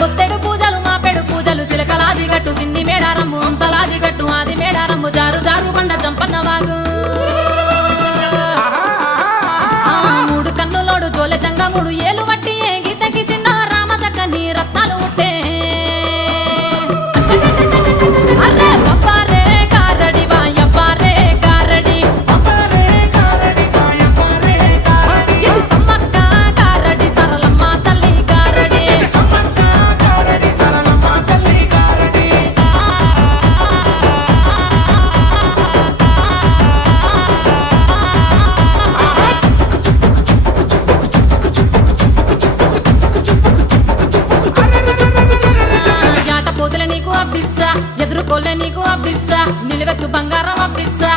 పొత్తెడు పూజలు మాపెడు పూజలు సిలకలాది గట్టు తిండి మేడారమ్ము హంసలాది గట్టు ఆది మేడారమ్ము జారు జారు బండ చంపన్న వాగు మూడు కన్నులోడు జోలె జంగముడు ఏలు వట్టి గీతకి చిన్న రామసక్కని రత్నాలు ఉట్టే అరే పప్పారే కారడి వాయప్పారే కారడి ఇది సమ్మక్క కారడి సరళమ్మ తల్లి కారడి యాట పోతుల నీకు అబ్బిస్సా ఎదురుకోలే నీకు అబ్బిస్సా నిలువెత్తు బంగారం అబ్బిస్సా